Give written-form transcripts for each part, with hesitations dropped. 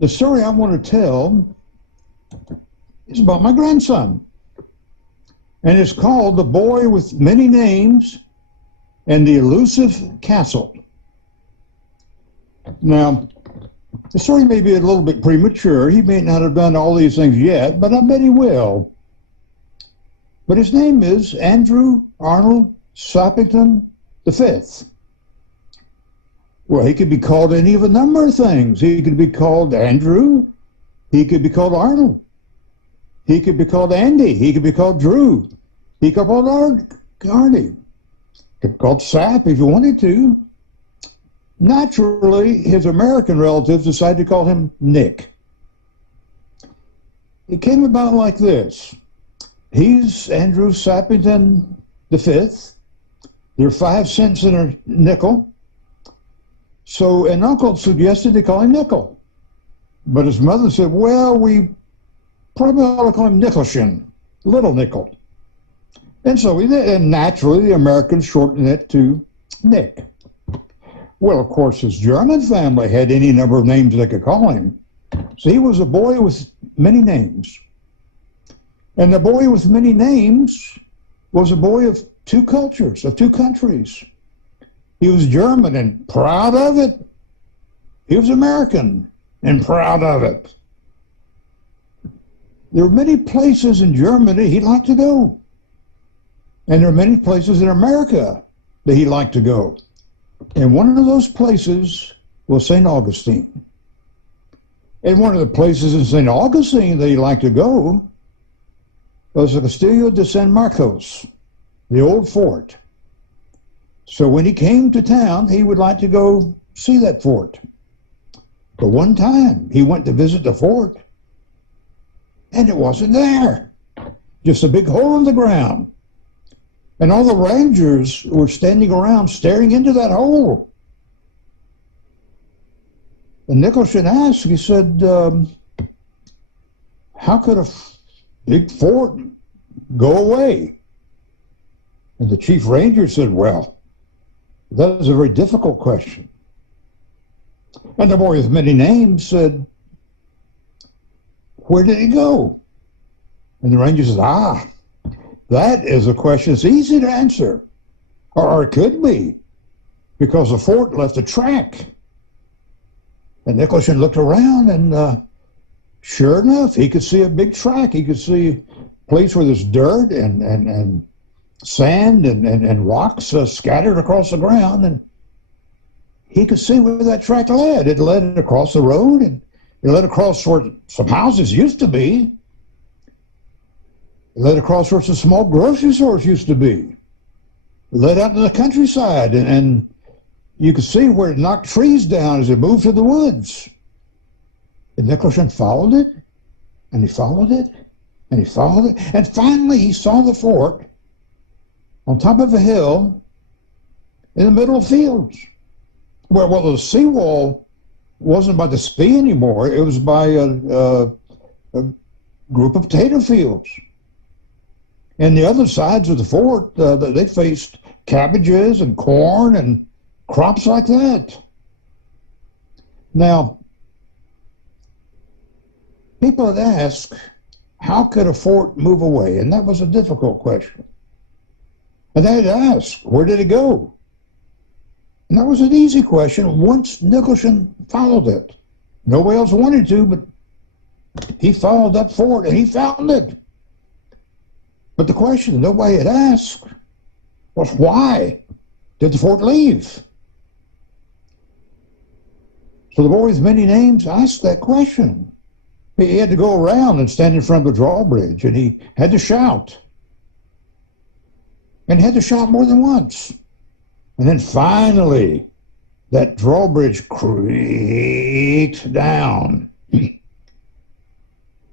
The story I want to tell is about my grandson, and it's called The Boy with Many Names and the Elusive Castle. Now, the story may be a little bit premature. He may not have done all these things yet, but I bet he will. But his name is Andrew Arnold Sappington V. Well, he could be called any of a number of things. He could be called Andrew. He could be called Arnold. He could be called Andy. He could be called Drew. He could be called Arnie. He could be called Sap if you wanted to. Naturally, his American relatives decided to call him Nick. It came about like this. He's Andrew Sappington V. They're 5 cents in a nickel. So an uncle suggested they call him Nickel. But his mother said, well, we probably ought to call him Nickelchen, Little Nickel. And so we did, and naturally the Americans shortened it to Nick. Well, of course, his German family had any number of names they could call him. So he was a boy with many names. And the boy with many names was a boy of 2 cultures, of 2 countries. He was German and proud of it. He was American and proud of it. There were many places in Germany he'd like to go. And there are many places in America that he'd like to go. And one of those places was St. Augustine. And one of the places in St. Augustine that he'd like to go was the Castillo de San Marcos, the old fort. So when he came to town, he would like to go see that fort. But one time he went to visit the fort and it wasn't there. Just a big hole in the ground. And all the rangers were standing around staring into that hole. And Nickelchen asked, he said, how could a big fort go away? And the chief ranger said, well, that is a very difficult question. And the boy with many names said, where did he go? And the ranger said, that is a question that's easy to answer. Or it could be, because the fort left a track. And Nickelchen looked around and sure enough, he could see a big track. He could see a place where there's dirt and sand and rocks scattered across the ground, and he could see where that track led. It led across the road, and it led across where some houses used to be. It led across where some small grocery stores used to be. It led out to the countryside, and you could see where it knocked trees down as it moved to the woods. And Nickelchen followed it, and he followed it, and he followed it, and finally he saw the fort on top of a hill in the middle of fields. Well, the seawall wasn't by the sea anymore. It was by a group of potato fields. And the other sides of the fort, they faced cabbages and corn and crops like that. Now, people had asked, how could a fort move away? And that was a difficult question. And they had asked, where did it go? And that was an easy question once Nickelchen followed it. Nobody else wanted to, but he followed that fort and he found it. But the question nobody had asked was, why did the fort leave? So the boy with many names asked that question. He had to go around and stand in front of the drawbridge, and he had to shout. And he had to shout more than once. And then finally, that drawbridge creaked down.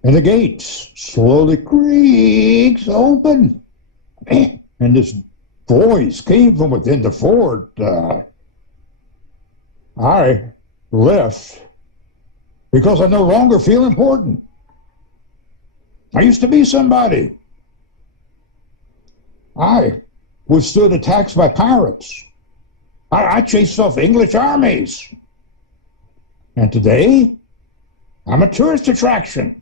And the gates slowly creaks open. And this voice came from within the fort. I left because I no longer feel important. I used to be somebody. I withstood attacks by pirates. I chased off English armies. And today, I'm a tourist attraction.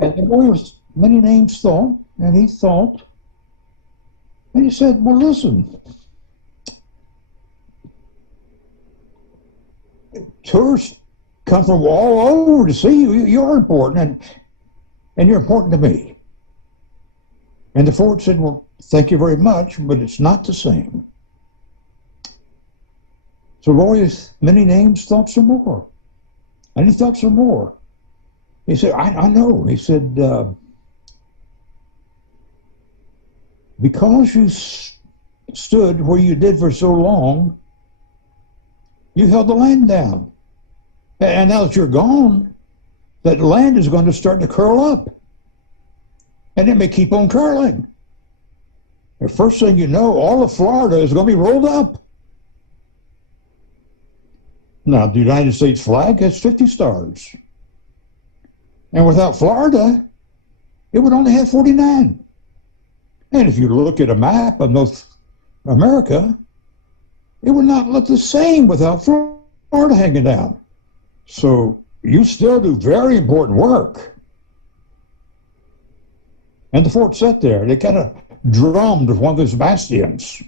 And the boy with many names thought, and he thought, and he said, well, listen, tourists come from all over to see you. You're important, and you're important to me. And the fort said, well, thank you very much, but it's not the same. So the boy with many names thought some more. And he thought some more. He said, I know. He said, because you stood where you did for so long, you held the land down. And now that you're gone, that land is going to start to curl up. And it may keep on curling. The first thing you know, all of Florida is going to be rolled up. Now, the United States flag has 50 stars. And without Florida, it would only have 49. And if you look at a map of North America, it would not look the same without Florida hanging down. So you still do very important work. And the fort sat there. They kind of drummed with one of those bastions.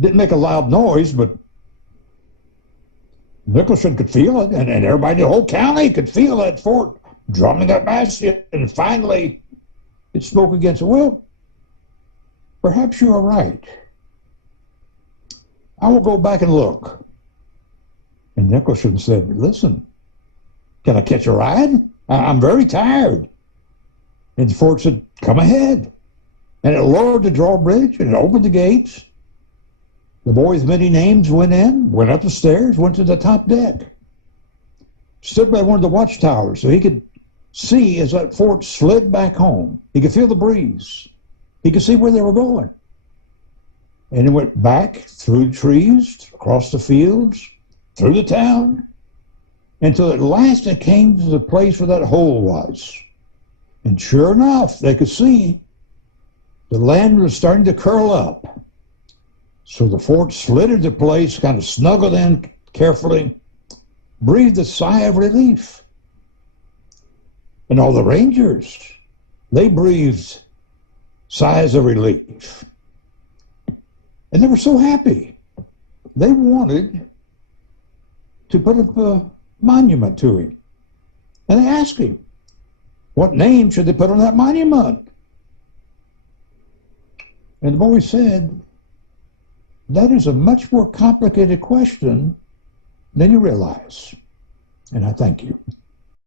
Didn't make a loud noise, but Nickelchen could feel it, and everybody, the whole county could feel that fort drumming that bastion. And finally, it spoke against it. Well, perhaps you are right. I will go back and look. And Nickelchen said, listen, can I catch a ride? I'm very tired. And the fort said, come ahead. And it lowered the drawbridge and it opened the gates. The boy with many names went in, went up the stairs, went to the top deck, stood by one of the watchtowers so he could see as that fort slid back home. He could feel the breeze. He could see where they were going. And it went back through the trees, across the fields, through the town, until at last it came to the place where that hole was. And sure enough, they could see the land was starting to curl up. So the fort slid into place, kind of snuggled in carefully, breathed a sigh of relief. And all the rangers, they breathed sighs of relief. And they were so happy. They wanted to put up a monument to him. And they asked him, what name should they put on that monument? And the boy said, that is a much more complicated question than you realize. And I thank you.